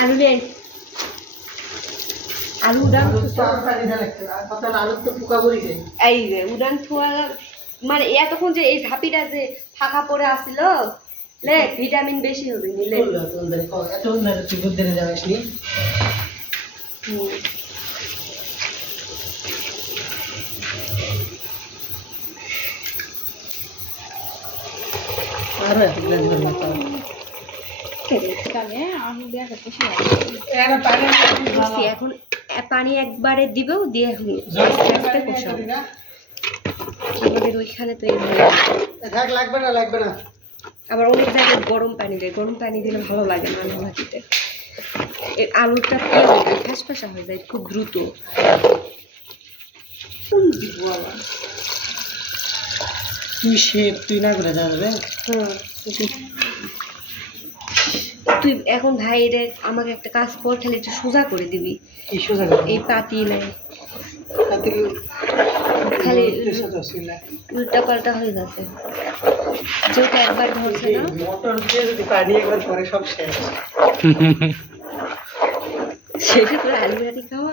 আলু নেই, আলু উড়ান এই যে উড়ান থুয়া মানে এতক্ষণ যে এই ঝাঁপিটা যে ফাঁকা পড়ে আসছিল লে ভিটামিন বেশি হবে নিলে এখন পানি একবারে দিবেও দিয়ে এখন আস্তে আস্তে কষাবো। আমাদের ওইখানে তো লাগবে না আবার অনেক জায়গায় গরম পানি দেয়, গরম পানি দিলে ভালো লাগে না আলু ভাজিতে। এর আলুটা ইয়ে হয়ে যায়, ফ্যাসফ্যাসা হয়ে যায় খুব দ্রুত। দিব আবার তুই না করে যাবে। হ্যাঁ তুই এখন ভাইরে আমাকে একটা কাজ কর, খালি একটু সোজা করে দিবি কি সোজা এই পাতিলে, খালি উল্টা পাল্টা হয়ে যাচ্ছে যেটা একবার ধরছে না। মোটর দিয়ে যদি পানি একবার পরে সব শেষ। সেটা তো আলু ভাজি খাওয়া